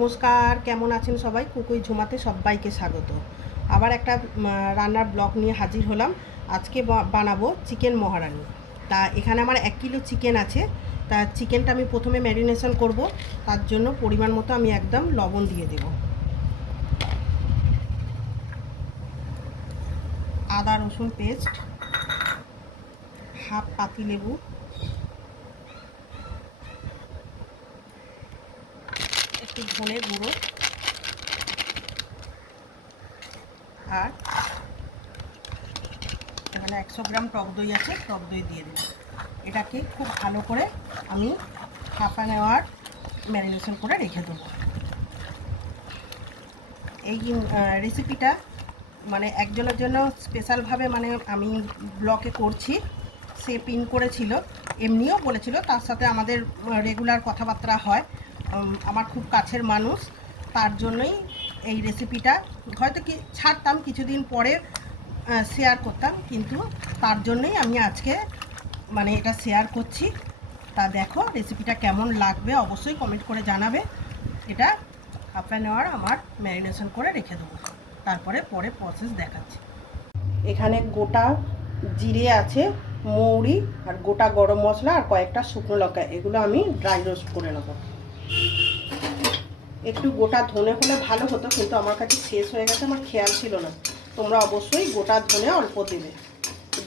নমস্কার, কেমন আছেন সবাই? কুকুই ঝুমাতে সবাইকে স্বাগত। আবার একটা রান্নার ব্লগ নিয়ে হাজির হলাম। আজকে বানাবো চিকেন মহারানি। তা এখানে আমার 1 কিলো চিকেন আছে। তা চিকেনটা আমি প্রথমে ম্যারিনেশন করব। তার জন্য পরিমাণ মতো আমি একদম লবণ দিয়ে দেব। আদা রসুন পেস্ট, হাফ পাতিলেবু, একটু ধনে গুঁড়ো আর এখানে 100 গ্রাম টক দই আছে, টক দই দিয়ে দেব। এটাকে খুব ভালো করে আমি হাফ অ্যান আওয়ার ম্যারিনেশন করে রেখে দেবো। এই রেসিপিটা মানে একজনের জন্য স্পেশালভাবে আমি ব্লগে করছি। সে পিন করেছিল, এমনিও বলেছিল, তার সাথে আমাদের রেগুলার কথাবার্তা হয়। আমার খুব কাছের মানুষ, তার জন্যই এই রেসিপিটা হয়তো কি ছাড়তাম কিছুদিন পরে শেয়ার করতাম, কিন্তু তার জন্যই আমি আজকে এটা শেয়ার করছি। তা দেখো রেসিপিটা কেমন লাগবে অবশ্যই কমেন্ট করে জানাবে। এটা হাফ অ্যান আওয়ার আমার ম্যারিনেশন করে রেখে দেবো, তারপরে প্রসেস দেখাচ্ছি। এখানে গোটা জিরে আছে, মৌরি আর গোটা গরম মশলা আর কয়েকটা শুকনো লঙ্কা, এগুলো আমি ড্রাই রোস্ট করে নেব। একটু গোটা ধনে হলে ভালো হতো, কিন্তু আমার কাছে শেষ হয়ে গেছে, আমার খেয়াল ছিল না। তোমরা অবশ্যই গোটা ধনে অল্প দেবে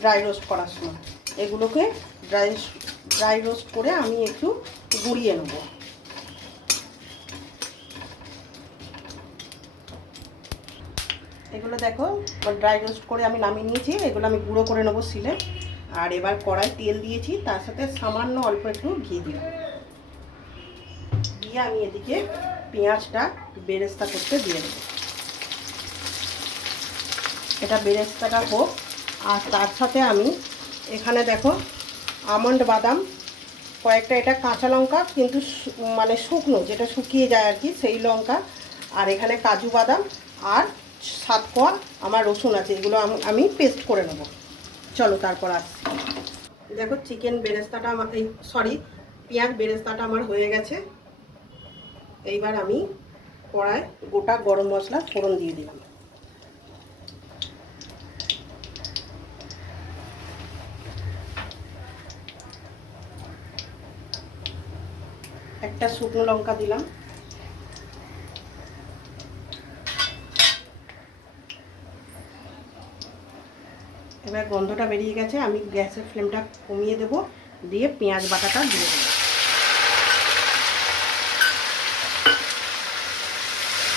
ড্রাই রোস্ট করার সময়। এগুলোকে ড্রাই রোস্ট করে আমি একটু গুঁড়িয়ে নেব। এগুলো দেখো ড্রাই রোস্ট করে আমি নামিয়ে নিয়েছি। এগুলো আমি গুঁড়ো করে নেবো শিলে। আর এবার কড়াই তেল দিয়েছি, তার সাথে সামান্য অল্প একটু ঘি দিলাম। দিয়ে আমি এদিকে পেঁয়াজটা বেরেস্তা করতে দিয়ে দেবো। এটা বেরেস্তাটা হোক, আর তার সাথে আমি এখানে দেখো আমন্ড বাদাম কয়েকটা, এটা কাঁচা লঙ্কা কিন্তু শুকনো, যেটা শুকিয়ে যায় আর কি, সেই লঙ্কা। আর এখানে কাজু বাদাম আর 7 কোয়া আমার রসুন আছে, এগুলো আমি পেস্ট করে নেব। চলো তারপর আসছি। দেখো চিকেন বেরেস্তাটা আমার পেঁয়াজ বেরেস্তাটা আমার হয়ে গেছে। এইবার আমি কড়ায় গোটা গরম মশলা ফোড়ন দিয়ে দিলাম। একটা শুকনো লঙ্কা দিলাম। এবার গন্ধটা বেরিয়ে গেছে, আমি গ্যাসের ফ্লেমটা কমিয়ে দেব, দিয়ে পেঁয়াজ বাটাটা দিয়ে দেবো।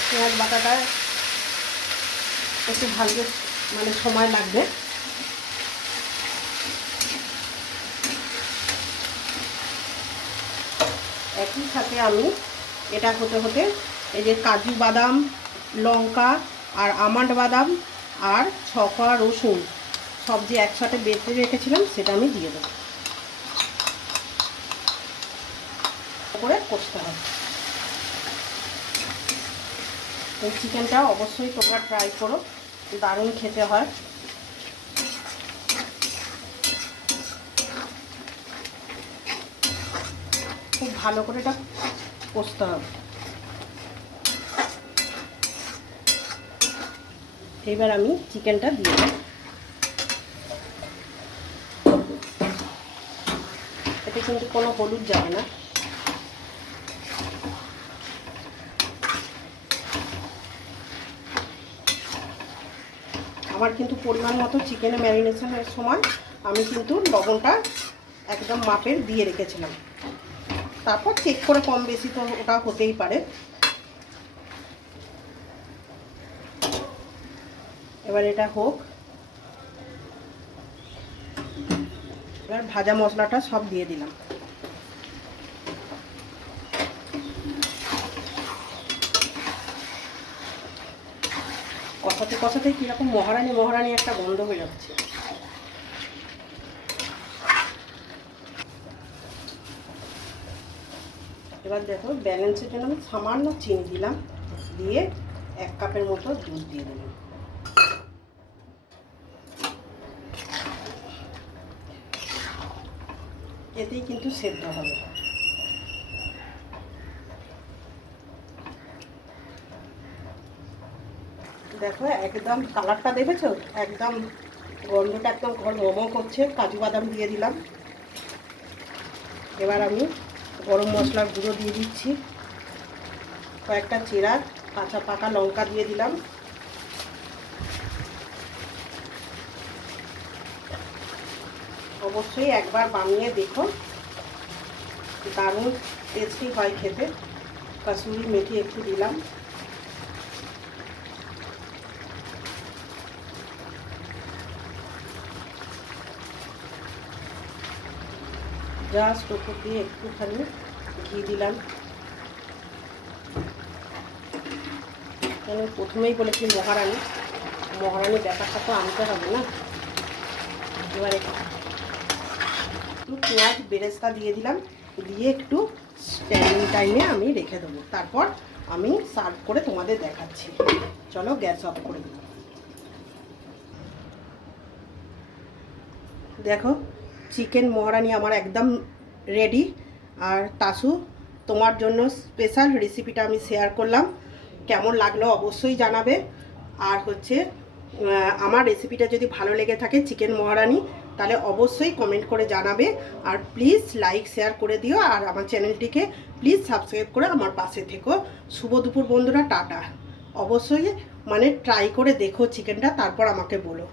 পেঁয়াজ বাটাটা একটু ভাজতে সময় লাগবে। একই সাথে আমি এটা হতে হতে এই যে কাজু বাদাম, লঙ্কা আর আমন্ড বাদাম আর 6 কোয়া রসুন সব যে একসাথে বেটে রেখেছিলাম সেটা আমি দিয়ে দেবো। করে কষতে হবে। এই চিকেনটা অবশ্যই তোমরা ট্রাই করো, দারুণ খেতে হয়। খুব ভালো করে এটা কষতে হবে। এবার আমি চিকেনটা দিয়ে দেব। এতে কিন্তু কোনো হলুদ যাবে না। আমার কিন্তু পরিমাণ মতো চিকেনে ম্যারিনেশনের সময় আমি কিন্তু লবণটা একদম মাপের দিয়ে রেখেছিলাম। তারপর চেক করে কম বেশি তো ওটা হতেই পারে। এবার এটা হোক। এবার ভাজা মশলাটা সব দিয়ে দিলাম। কষাতে কষাতে কীরকম মহারানি মহারানি একটা গন্ধ হয়ে যাচ্ছে। এবার দেখো ব্যালেন্সের জন্য আমি সামান্য চিনি দিলাম, দিয়ে 1 কাপের মতো দুধ দিয়ে দিলাম। এতেই কিন্তু সেদ্ধ হবে। দেখো একদম কালারটা দেখেছো, একদম গন্ধটা একদম ঘর মোমো করছে। কাজু বাদাম দিয়ে দিলাম। এবার আমি গরম মশলার গুঁড়ো দিয়ে দিচ্ছি, কয়েকটা চেরা কাঁচা পাকা লঙ্কা দিয়ে দিলাম। অবশ্যই একবার বানিয়ে দেখো, দারুণ টেস্টি হয় খেতে। কাসুরি মেথি একটু দিলাম। জাস্ট ওপর দিয়ে একটুখানি ঘি দিলাম। কেন প্রথমেই বলেছি মহারানী, মহারানী ব্যাপারটা তো আনতে হবে না। এবারে একটু পেঁয়াজ বেরেস্তা দিয়ে দিলাম, দিয়ে একটু স্ট্যান্ডিং টাইমে আমি রেখে দেবো। তারপর আমি সার্ভ করে তোমাদের দেখাচ্ছি। চলো গ্যাস অফ করে দিই। দেখো চিকেন মহারানি আমার একদম রেডি। আর তাসু, তোমার জন্য স্পেশাল রেসিপিটা আমি শেয়ার করলাম, কেমন লাগলো অবশ্যই জানাবে। আর হচ্ছে আমার রেসিপিটা যদি ভালো লেগে থাকে চিকেন মহারানি, তাহলে অবশ্যই কমেন্ট করে জানাবে। আর প্লিজ লাইক শেয়ার করে দিও, আর আমার চ্যানেলটিকে প্লিজ সাবস্ক্রাইব করে আমার পাশে থেকো। শুভ দুপুর বন্ধুরা, টাটা। অবশ্যই মানে ট্রাই করে দেখো চিকেনটা, তারপর আমাকে বলো।